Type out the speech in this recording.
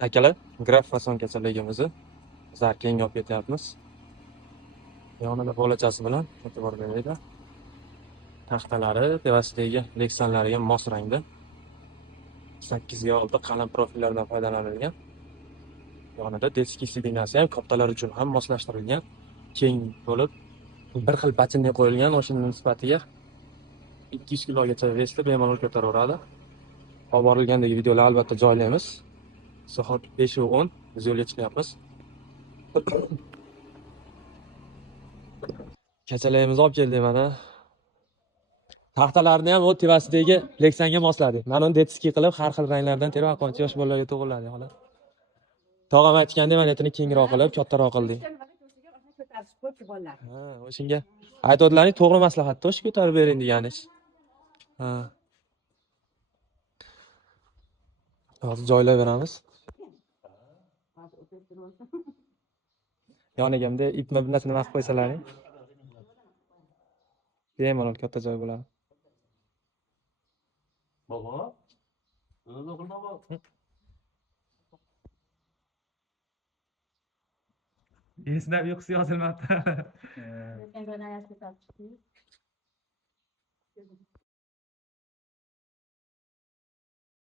Akalar, graf fason kasalligimizni zarkeng olib ketyapmiz. Yonida bolachasi bilan e'tibor beraylik. Taxtalari tevasidagi leksanlariga mos rangda 8x6 qalam profillardan foydalanilgan. Yonida detskiy sidinasi ham kattalar uchun ham moslashtirilgan. Keng bo'lib, bir xil bachinga qo'yilgan, o'shaning nisbatiga 200 kilogacha vesni bemalol ko'taraveradi. Olib borilgandagi videolar albatta joylaymiz. Soat 5:10 biz yo'lga chiqyapmiz. Kachalayimizni olib keldik mana. Taxtalarni ham o'z tevasidagi leksanga mosladik. Mana uni detskiy qilib har xil ranglardan terib aqonchi yosh bolalarga to'g'riladi xolos. Tog'am aytgandek, mana buni kengroq qilib, kattaroq qildik. Ha, o'shinga aytadilarning to'g'ri maslahatda o'sha ko'tarib bering deganish. Ha. Hozir joylayveramiz. Yoniga bunday ipma bir narsani vaqt qo'ysalaring. Bemalol katta joy bo'ladi. Bobo. Esnab uyqusi yozilmabdi.